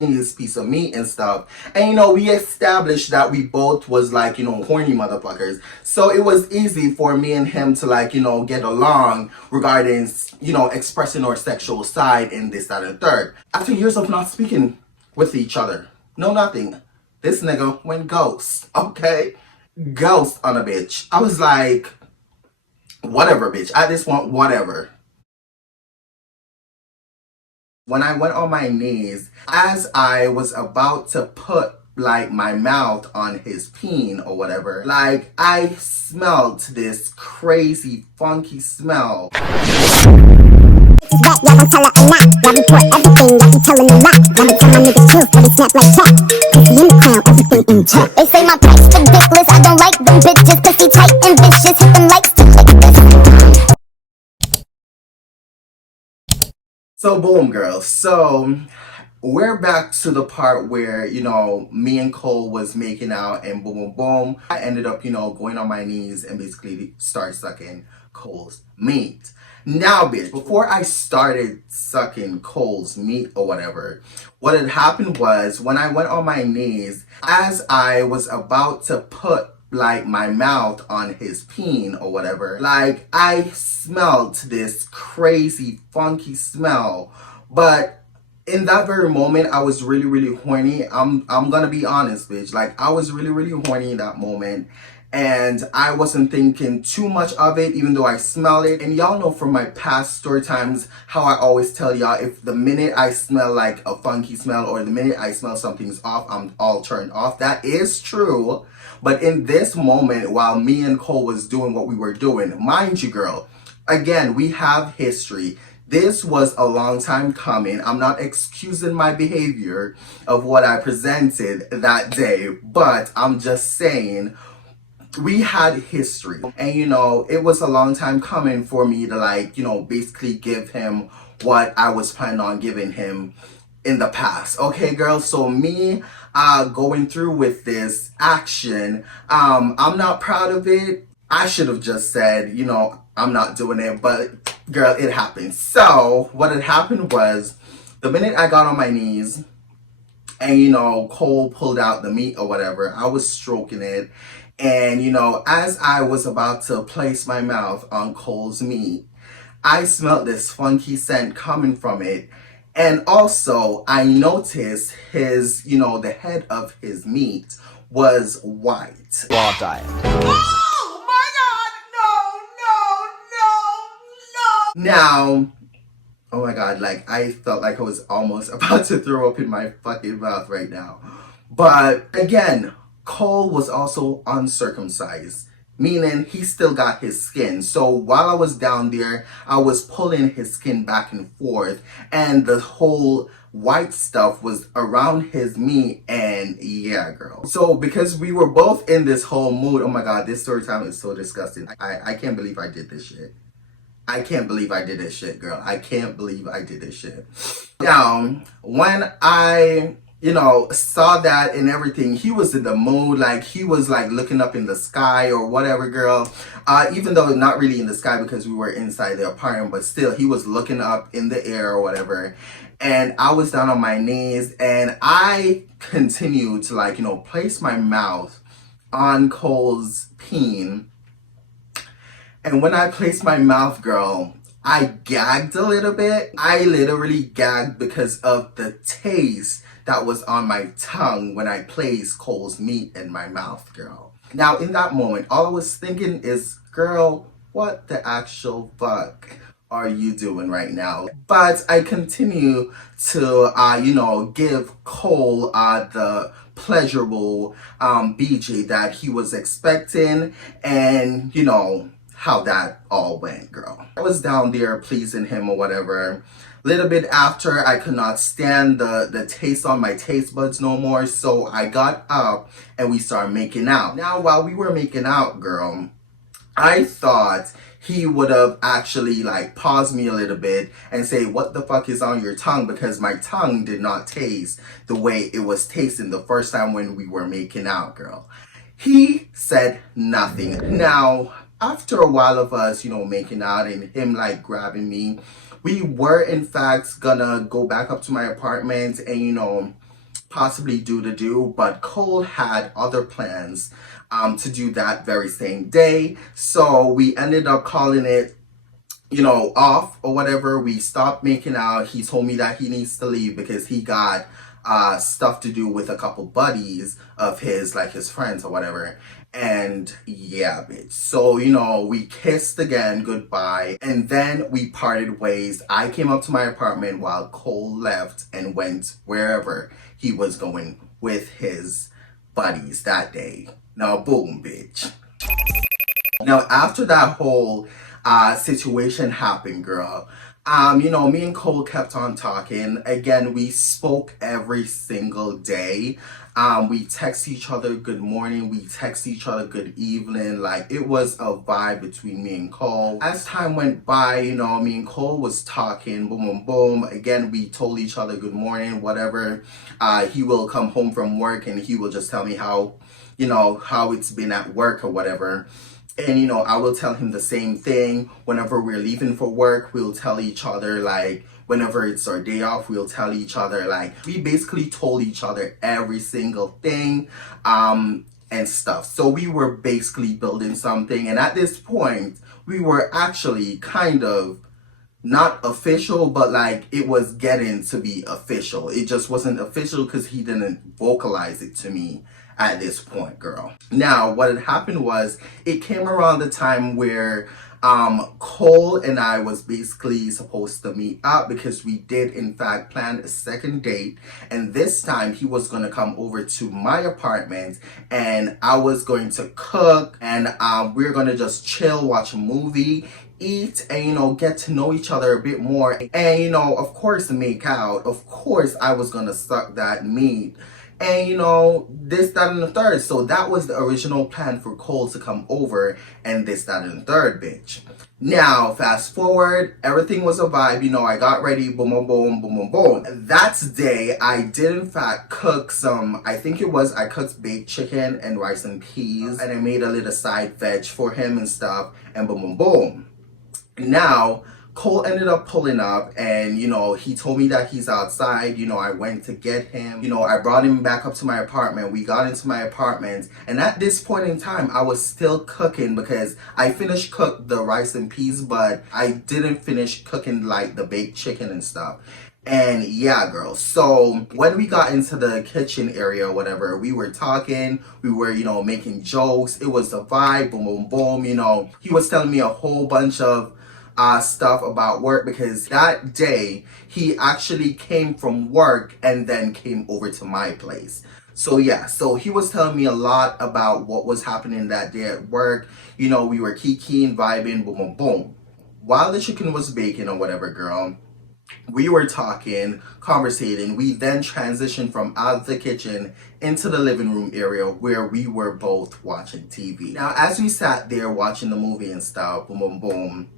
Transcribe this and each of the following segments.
this piece of meat and stuff. And you know, we established that we both was like, you know, horny motherfuckers. So it was easy for me and him to like, you know, get along regarding, you know, expressing our sexual side in this, that, and third. After years of not speaking with each other, no nothing, this nigga went ghost, okay? Ghost on a bitch. I was like, whatever, bitch. I just want whatever. When I went on my knees, as I was about to put like my mouth on his peen or whatever, like I smelled this crazy funky smell. Y'all don't tell her a lot. Y'all report everything, y'all be telling a lot. Y'all be telling my niggas chill, so they snap like chat. Pussy in the crown, everything in check. They say my price ridiculous, I don't like them bitches. Pussy tight and vicious, hit them likes to click this. So boom, girls. So we're back to the part where, you know, me and Cole was making out and boom, boom, boom. I ended up, you know, going on my knees and basically start sucking Cole's meat. Now, bitch, before I started sucking Cole's meat or whatever, what had happened was when I went on my knees, as I was about to put like my mouth on his peen or whatever, like I smelled this crazy funky smell. But in that very moment, I was really horny. I'm gonna be honest, bitch. Like I was really horny in that moment. And I wasn't thinking too much of it, even though I smell it. And y'all know from my past story times how I always tell y'all, if the minute I smell like a funky smell or the minute I smell something's off, I'm all turned off. That is true. But in this moment, while me and Cole was doing what we were doing, mind you, girl, again, we have history. This was a long time coming. I'm not excusing my behavior of what I presented that day, but I'm just saying we had history. And you know, it was a long time coming for me to like, you know, basically give him what I was planning on giving him in the past. Okay, girls, so me going through with this action, I'm not proud of it. I should have just said, you know, I'm not doing it, but girl, it happened. So what had happened was the minute I got on my knees and, you know, Cole pulled out the meat or whatever, I was stroking it. And, you know, as I was about to place my mouth on Cole's meat, I smelled this funky scent coming from it. And also, I noticed his, you know, the head of his meat was white. Raw diet. Oh my God, no. Now, oh my God, like I felt like I was almost about to throw up in my fucking mouth right now. But again, Cole was also uncircumcised, meaning he still got his skin. So while I was down there, I was pulling his skin back and forth, and the whole white stuff was around his meat. And yeah, girl. So because we were both in this whole mood, oh my God, this story time is so disgusting. I can't believe I did this shit. I can't believe I did this shit, girl. I can't believe I did this shit. Now, when I, you know, saw that and everything, he was in the mood. Like, he was, like, looking up in the sky or whatever, girl. Even though not really in the sky because we were inside the apartment, but still, he was looking up in the air or whatever. And I was down on my knees, and I continued to, like, you know, place my mouth on Cole's peen. And when I placed my mouth, girl, I gagged a little bit. I literally gagged because of the taste that was on my tongue when I placed Cole's meat in my mouth, girl. Now, in that moment, all I was thinking is, girl, what the actual fuck are you doing right now? But I continue to, you know, give Cole the pleasurable BJ that he was expecting, and, you know, how that all went, girl. I was down there pleasing him or whatever. Little bit after, I could not stand the taste on my taste buds no more, so I got up and we started making out. Now, while we were making out, girl, I thought he would have actually like paused me a little bit and say, what the fuck is on your tongue? Because my tongue did not taste the way it was tasting the first time when we were making out, girl. He said nothing. Now, after a while of us, you know, making out and him like grabbing me, we were in fact gonna go back up to my apartment and, you know, possibly due to do, but Cole had other plans to do that very same day. So we ended up calling it, off or whatever. We stopped making out. He told me that he needs to leave because he got stuff to do with a couple buddies of his, like his friends or whatever. And yeah, bitch. So, we kissed again, goodbye. And then we parted ways. I came up to my apartment while Cole left and went wherever he was going with his buddies that day. Now, boom, bitch. Now, after that whole situation happened, girl, me and Cole kept on talking. Again, we spoke every single day. We text each other good morning. We text each other good evening. Like, it was a vibe between me and Cole. As time went by, me and Cole was talking, boom, boom, boom. Again, we told each other good morning, whatever. He will come home from work and he will just tell me how it's been at work or whatever. And, I will tell him the same thing. Whenever we're leaving for work, we'll tell each other, like, whenever it's our day off, we'll tell each other, like, we basically told each other every single thing, and stuff. So we were basically building something. And at this point, we were actually kind of not official, but like it was getting to be official. It just wasn't official because he didn't vocalize it to me at this point, girl. Now, what had happened was it came around the time where Cole and I was basically supposed to meet up because we did in fact plan a second date, and this time he was going to come over to my apartment and I was going to cook, and we we're going to just chill, watch a movie, eat, and get to know each other a bit more, and of course make out. Of course I was gonna suck that meat, and this, that, and the third. So that was the original plan for Cole to come over, and this, that, and the third, bitch. Now, fast forward, everything was a vibe. I got ready, boom, boom, boom, boom, boom, boom. That day, I did in fact cook I cooked baked chicken and rice and peas, and I made a little side veg for him and stuff, and boom, boom, boom. Now, Cole ended up pulling up, and he told me that he's outside. I went to get him. I brought him back up to my apartment. We got into my apartment, and at this point in time I was still cooking because I finished cook the rice and peas, but I didn't finish cooking like the baked chicken and stuff. And yeah, girl. So when we got into the kitchen area or whatever, we were talking, we were, making jokes. It was a vibe, boom, boom, boom. He was telling me a whole bunch of stuff about work because that day he actually came from work and then came over to my place. So yeah, so he was telling me a lot about what was happening that day at work. We were kikiing, vibing, boom, boom, boom. While the chicken was baking or whatever, girl, we were talking, conversating. We then transitioned from out of the kitchen into the living room area where we were both watching TV. Now, as we sat there watching the movie and stuff, boom, boom, boom,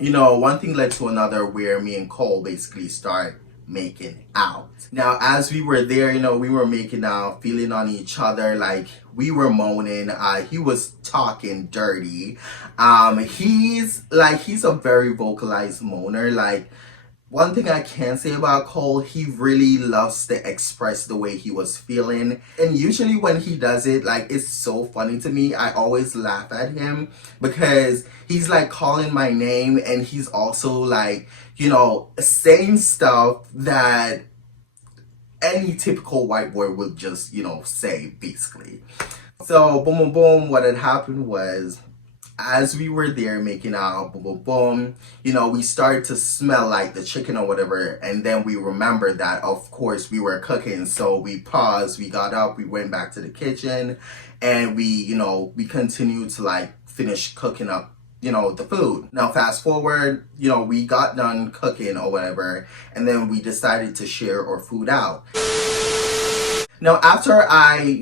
one thing led to another where me and Cole basically started making out. Now, as we were there, we were making out, feeling on each other, like we were moaning. He was talking dirty. He's a very vocalized moaner. Like, one thing I can say about Cole, he really loves to express the way he was feeling. And usually when he does it, like, it's so funny to me. I always laugh at him because he's like calling my name, and he's also like, saying stuff that any typical white boy would just, say, basically. So, boom, boom, boom, what had happened was, as we were there making out, boom, boom, boom, we started to smell like the chicken or whatever. And then we remembered that, of course, we were cooking. So we paused, we got up, we went back to the kitchen, and we continued to like finish cooking up, the food. Now, fast forward, we got done cooking or whatever, and then we decided to share our food out. Now, after I,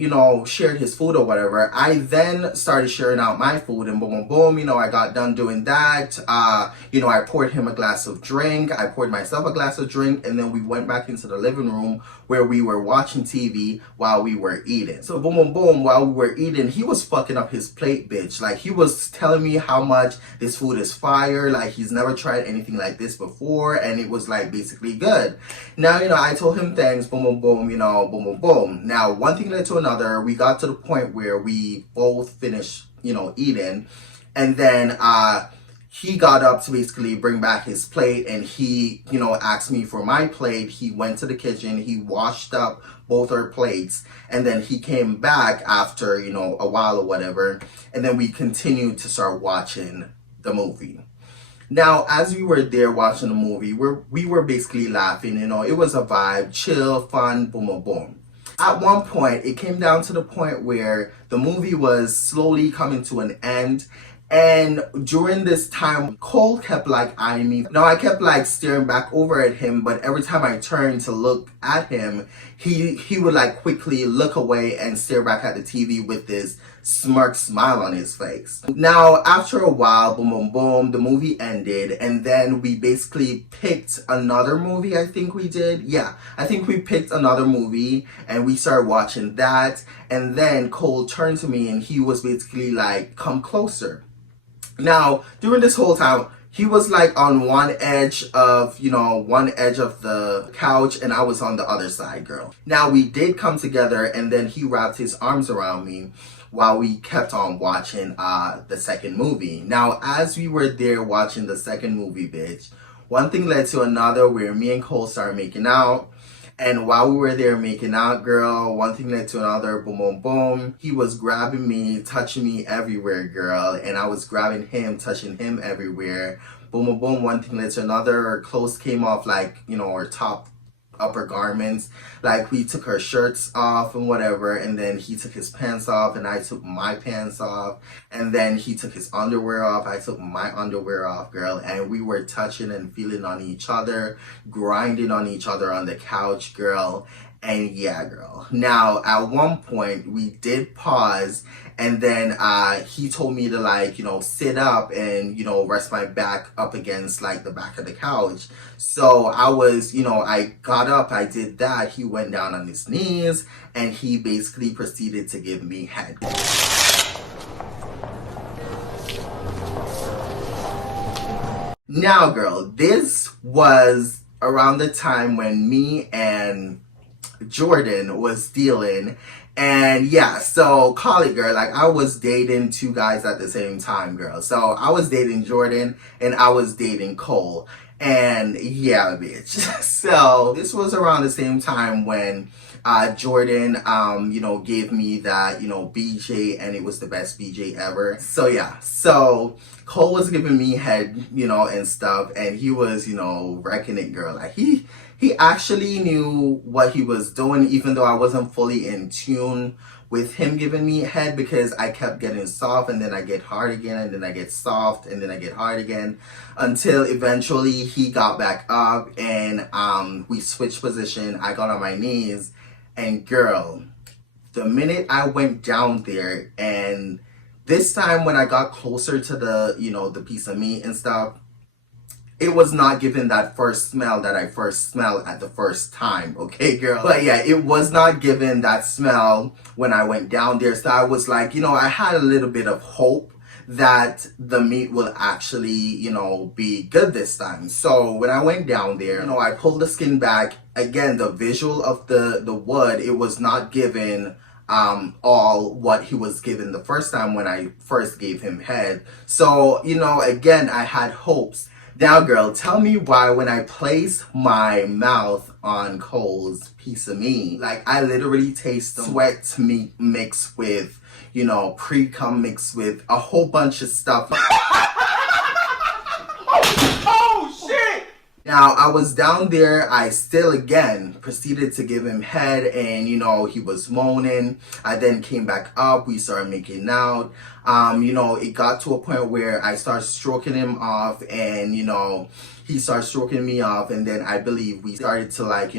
shared his food or whatever, I then started sharing out my food, and boom, boom, boom, I got done doing that. I poured him a glass of drink. I poured myself a glass of drink, and then we went back into the living room where we were watching TV while we were eating. So, boom, boom, boom, while we were eating, he was fucking up his plate, bitch. Like, he was telling me how much this food is fire. Like, he's never tried anything like this before, and it was, like, basically good. Now, I told him thanks, boom, boom, boom, boom, boom, boom. Now, one thing led to another. We got to the point where we both finished, eating. And then he got up to basically bring back his plate, and he, asked me for my plate. He went to the kitchen. He washed up both our plates. And then he came back after, a while or whatever. And then we continued to start watching the movie. Now, as we were there watching the movie, we were basically laughing, it was a vibe, chill, fun, boom, boom, boom. At one point, it came down to the point where the movie was slowly coming to an end. And during this time, Cole kept like eyeing me. Now I kept like staring back over at him, but every time I turned to look at him, he would like quickly look away and stare back at the TV with this smirk smile on his face. Now after a while, boom boom boom, the movie ended, and then we basically picked another movie. I think we did. Yeah, I think we picked another movie and we started watching that. And then Cole turned to me and he was basically like, "Come closer." Now, during this whole time, he was like on one edge of the couch, and I was on the other side, girl. Now, we did come together, and then he wrapped his arms around me while we kept on watching the second movie. Now, as we were there watching the second movie, bitch, one thing led to another where me and Cole started making out. And while we were there making out, girl, one thing led to another, boom, boom, boom. He was grabbing me, touching me everywhere, girl. And I was grabbing him, touching him everywhere. Boom, boom, boom. One thing led to another. Our clothes came off like, our top upper garments. Like, we took our shirts off and whatever. And then he took his pants off and I took my pants off. And then he took his underwear off. I took my underwear off, girl. And we were touching and feeling on each other, grinding on each other on the couch, girl. And yeah, girl. Now, at one point, we did pause, and then he told me to like, sit up and, rest my back up against like the back of the couch. So I was, I got up, I did that. He went down on his knees, and he basically proceeded to give me head. Now, girl, this was around the time when me and Jordan was dealing. And yeah, so call it, girl. Like, I was dating two guys at the same time, girl. So I was dating Jordan and I was dating Cole. And yeah, bitch. So this was around the same time when Jordan, gave me that, BJ, and it was the best BJ ever. So yeah, so Cole was giving me head, and stuff, and he was, wrecking it, girl. Like, he actually knew what he was doing, even though I wasn't fully in tune with him giving me head, because I kept getting soft, and then I get hard again, and then I get soft, and then I get hard again, until eventually he got back up, and we switched position. I got on my knees, and girl, the minute I went down there, and this time when I got closer to the, the piece of meat and stuff, it was not giving that first smell that I first smelled at the first time, okay, girl? But yeah, it was not giving that smell when I went down there. So I was like, I had a little bit of hope that the meat will actually, be good this time. So when I went down there, I pulled the skin back. Again, the visual of the wood, it was not giving all what he was given the first time when I first gave him head. So, again, I had hopes. Now, girl, tell me why when I place my mouth on Cole's piece of meat, like, I literally taste the sweat meat mixed with, pre-cum mixed with a whole bunch of stuff. Oh, shit! Now, I was down there, I still again proceeded to give him head, and he was moaning. I then came back up, we started making out. It got to a point where I started stroking him off, and he started stroking me off, and then I believe we started to like,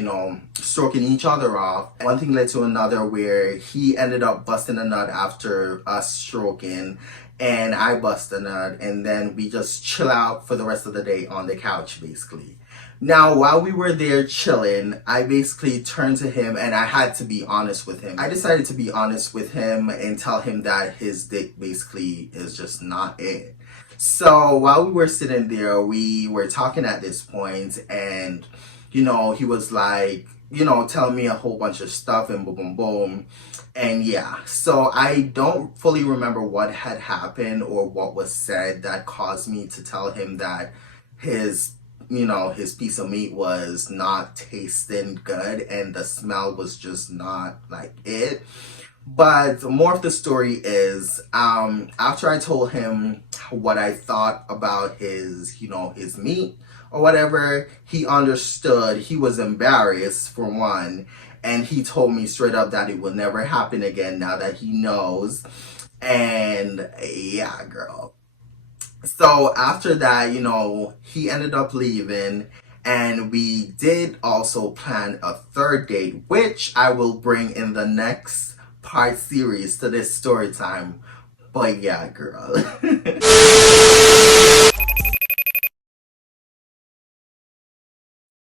stroking each other off. One thing led to another where he ended up busting a nut after us stroking, and I bust a nut, and then we just chill out for the rest of the day on the couch basically. Now, while we were there chilling, I basically turned to him and I had to be honest with him. I decided to be honest with him and tell him that his dick basically is just not it. So while we were sitting there, we were talking at this point, and he was like, telling me a whole bunch of stuff and boom, boom, boom. And yeah, so I don't fully remember what had happened or what was said that caused me to tell him that his his piece of meat was not tasting good and the smell was just not like it. But more of the story is, after I told him what I thought about his meat or whatever, he understood. He was embarrassed for one, and he told me straight up that it will never happen again now that he knows. And yeah, girl. So after that, he ended up leaving, and we did also plan a third date, which I will bring in the next part series to this story time. But yeah, girl.